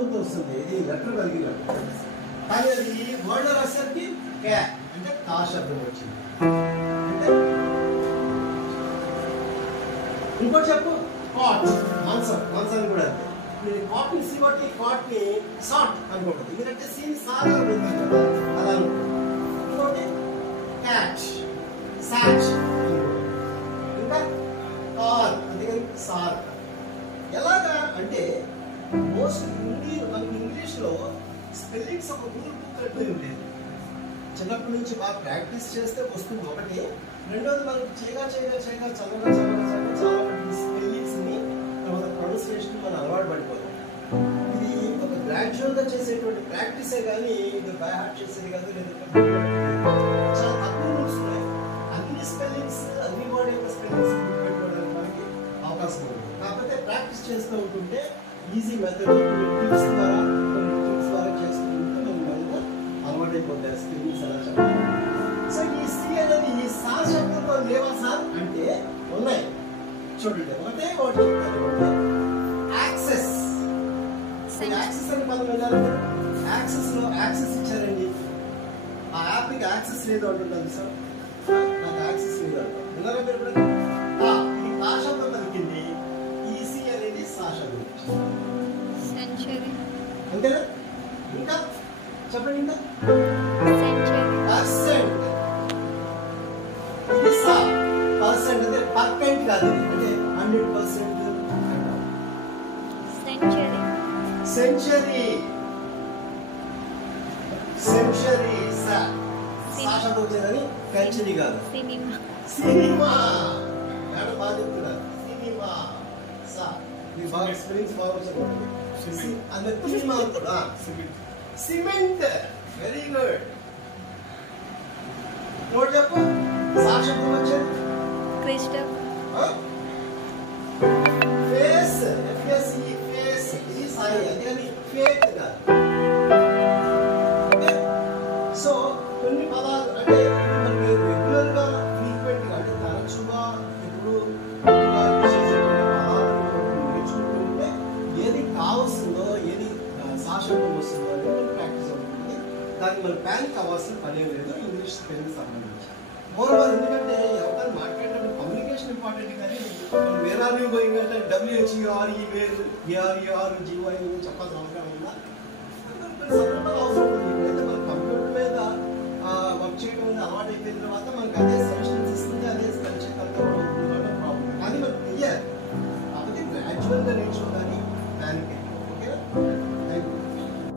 శబ్దంతో వస్తుంది, ఇది లెటర్ కలిగినట్టు. కానీ అది వర్డ్ రాసేసరికి క్యా అంటే కా శబ్దం వచ్చింది. అంటే ఇంకోటి చెప్పు, కాట్ మంచం, మంచాన్ని కూడా అంతే. మీరు కాట్ని సి కొట్టి కాట్ని సాట్ అనుకోండి, ఎందుకంటే సీని సాగా ఉంటుంది కదా, అలా అనుకోండి. ఇంకోటి క్యాచ్ సాచ్ అనుకోండి, ఇంకా కార్ అందుకని సార్. ఎలాగా అంటే మోస్ట్ మనకి ఇంగ్లీష్లో స్పెల్లింగ్స్ ఒక రూల్ బుక్ అయిపోయి ఉండేది. చిన్నప్పటి నుంచి బాగా ప్రాక్టీస్ చేస్తే వస్తుంది ఒకటి. రెండోది మనకి చేయగా చదవగా చాలా మంది స్పెల్లింగ్స్ని తర్వాత ప్రొనౌన్సియేషన్ మనం అలవాటు పడిపోతాం. ఇది ఒక గ్రాడ్యువల్గా చేసేటువంటి ప్రాక్టీసే కానీ ఇది బై హార్ట్ చేసేది కాదు. లేదంటే చాలా తక్కువ రూల్స్ ఉన్నాయి. అన్ని స్పెల్లింగ్స్ అన్ని వర్డ్ యొక్క స్పెల్లింగ్స్ గుర్తుపెట్టుకోవడానికి మనకి అవకాశం ఉంది. కాకపోతే ప్రాక్టీస్ చేస్తూ ఉంటుంటే ఈజీ మెథడ్ టిప్స్ ద్వారా చేస్తూ ఉంటే మనకు అలవాటైపోతాయి స్పెల్లింగ్స్ ఎలా చెప్పాలి. సో ఈ సి అనేది ఈ సా శబ్దంతో లేవా సార్ అంటే ఉన్నాయి. చూడండి ఒకటే ఒకటి చెప్తాను, యాక్సెస్. యాక్సెస్ అని పదం వెళ్ళాలి. యాక్సెస్ లో యాక్సెస్ ఇచ్చారండి, ఆ యాప్కి యాక్సెస్ లేదు అంటుంటుంది సార్, నాకు యాక్సెస్ లేదు అంటారు. విన్నారా మీరు కూడా? ఇది కా శబ్దం పలికింది, ఈ సి అనేది సా శబ్దం సెంచరీ. అంతేనా? ఇంకా చెప్పండి. ఇంకా పర్సెంట్, ఇది సా. పర్సెంట్ అంటే పర్సెంట్ కాదు, అంటే 100%. సెంచరీ. సెంచరీ, సెంచరీ సా శబ్దం వచ్చేదని సెంచరీ కాదు. సినిమా. సినిమా మేడం బాగా చెప్తున్నారు. సినిమా సా మీ బాగా స్పెల్లింగ్స్ బాగా వచ్చారు. అంటే సినిమా కూడా సిమెంట్. Very good. నోట్ చెప్పు, సా శబ్దం వచ్చేది క్రిస్టఫ్. ఫేస్, ఎఫ్ఎస్ఈ ఫేస్, ఇది సాయి, అందుకని ఫేక్ కాదు. ఓకే, సో కొన్ని పదాలు అంటే మనకి రెగ్యులర్ గా ఫ్రీక్వెంట్ గా అంటే తరచుగా ఎప్పుడు నేర్చుకుంటుంటే ఏది కావాల్సిందో ఏది శాశ్వతం వస్తుందో అనేది ప్రాక్టీస్ అవుతుంది. దానికి మనం ప్యానిక్ అవ్వాల్సిన పని లేదు ఇంగ్లీష్ స్పెల్లింగ్ సంబంధించి. మోరోవర్ ఎందుకంటే ఎవరైనా మాట్లాడేటప్పుడు కమ్యూనికేషన్ ఇంపార్టెంట్, కానీ మనం వేర్ ఆర్ యూ గోయింగ్ అంటే WHERE వేరు ARERGY చెప్పాల్సిన అవసరం ఉందా? అవసరం ఉంది. ఇప్పుడైతే మన కంప్యూటర్ మీద వర్క్ చేయడం అనేది అలవాటు అయిపోయిన తర్వాత మనకి అదే సజెషన్స్ ఇస్తుంది, అదే స్పెల్ చెక్ అంతా కూడా అవుతుంది, ప్రాబ్లం. కానీ మనకు తెలియాలి కాబట్టి గ్రాడ్యువల్గా నేర్చుకోవాలి.